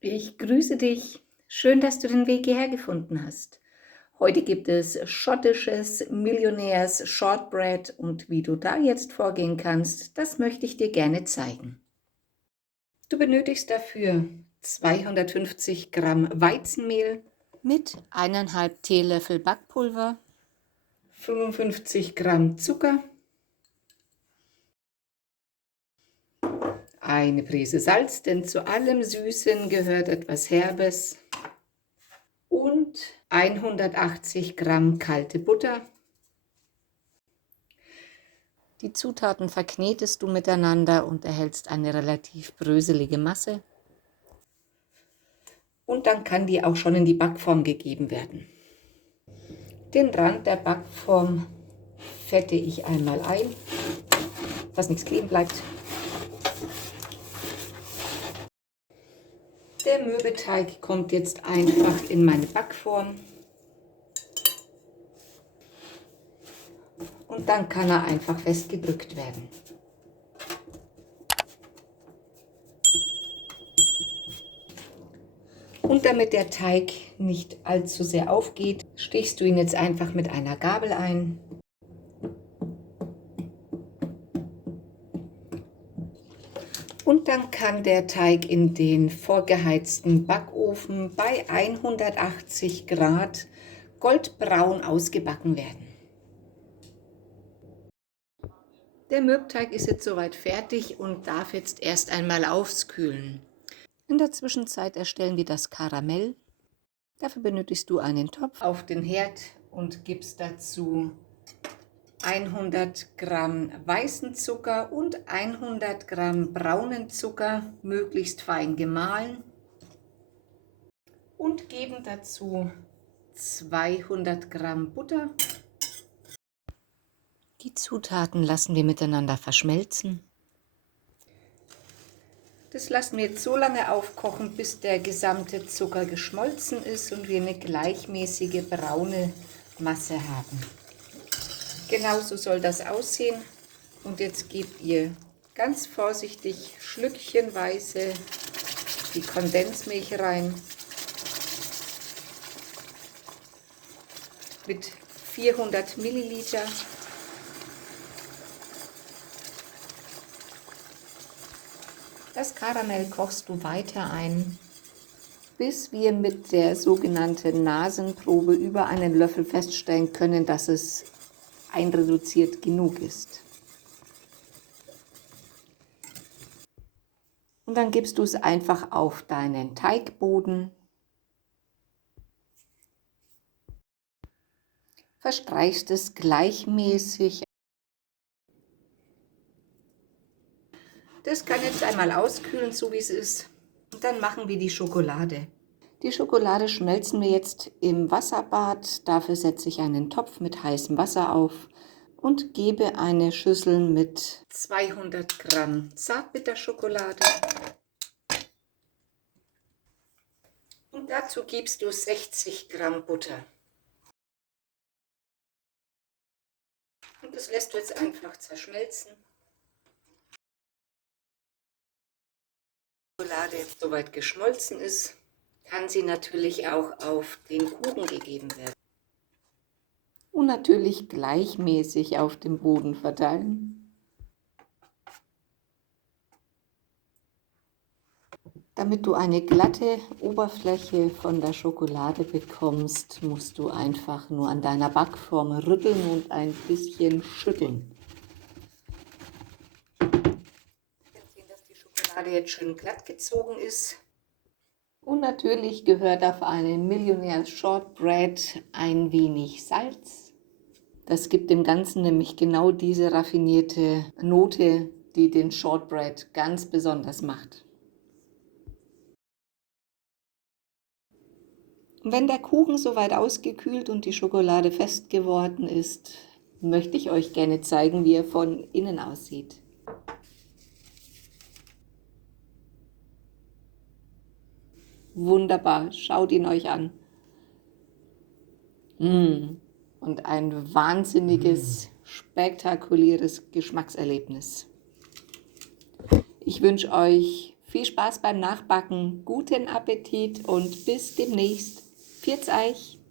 Ich grüße dich. Schön, dass du den Weg hierher gefunden hast. Heute gibt es schottisches Millionärs Shortbread und wie du da jetzt vorgehen kannst, das möchte ich dir gerne zeigen. Du benötigst dafür 250 Gramm Weizenmehl mit 1,5 Teelöffel Backpulver, 55 Gramm Zucker, eine Prise Salz, denn zu allem Süßen gehört etwas Herbes, und 180 Gramm kalte Butter. Die Zutaten verknetest du miteinander und erhältst eine relativ bröselige Masse. Und dann kann die auch schon in die Backform gegeben werden. Den Rand der Backform fette ich einmal ein, dass nichts kleben bleibt. Der Mürbeteig kommt jetzt einfach in meine Backform. Und dann kann er einfach fest gedrückt werden. Und damit der Teig nicht allzu sehr aufgeht, stichst du ihn jetzt einfach mit einer Gabel ein. Und dann kann der Teig in den vorgeheizten Backofen bei 180 Grad goldbraun ausgebacken werden. Der Mürbteig ist jetzt soweit fertig und darf jetzt erst einmal auskühlen. In der Zwischenzeit erstellen wir das Karamell. Dafür benötigst du einen Topf auf den Herd und gibst dazu 100 Gramm weißen Zucker und 100 Gramm braunen Zucker, möglichst fein gemahlen, und geben dazu 200 Gramm Butter. Die Zutaten lassen wir miteinander verschmelzen. Das lassen wir jetzt so lange aufkochen, bis der gesamte Zucker geschmolzen ist und wir eine gleichmäßige braune Masse haben. Genauso soll das aussehen. Und jetzt gebt ihr ganz vorsichtig schlückchenweise die Kondensmilch rein mit 400 Milliliter. Das Karamell kochst du weiter ein, bis wir mit der sogenannten Nasenprobe über einen Löffel feststellen können, dass es einreduziert genug ist. Und dann gibst du es einfach auf deinen Teigboden, verstreichst es gleichmäßig. Das kann jetzt einmal auskühlen, so wie es ist. Und dann machen wir die Schokolade. Die Schokolade schmelzen wir jetzt im Wasserbad. Dafür setze ich einen Topf mit heißem Wasser auf und gebe eine Schüssel mit 200 Gramm Zartbitterschokolade. Und dazu gibst du 60 Gramm Butter. Und das lässt du jetzt einfach zerschmelzen. Die Schokolade jetzt soweit geschmolzen ist, kann sie natürlich auch auf den Kuchen gegeben werden. Und natürlich gleichmäßig auf dem Boden verteilen. Damit du eine glatte Oberfläche von der Schokolade bekommst, musst du einfach nur an deiner Backform rütteln und ein bisschen schütteln. Du kannst sehen, dass die Schokolade jetzt schön glatt gezogen ist. Und natürlich gehört auf einen Millionärs Shortbread ein wenig Salz. Das gibt dem Ganzen nämlich genau diese raffinierte Note, die den Shortbread ganz besonders macht. Wenn der Kuchen soweit ausgekühlt und die Schokolade fest geworden ist, möchte ich euch gerne zeigen, wie er von innen aussieht. Wunderbar, schaut ihn euch an. Und ein wahnsinniges, spektakuläres Geschmackserlebnis. Ich wünsche euch Viel Spaß beim Nachbacken, guten Appetit und bis demnächst. Pfiat euch!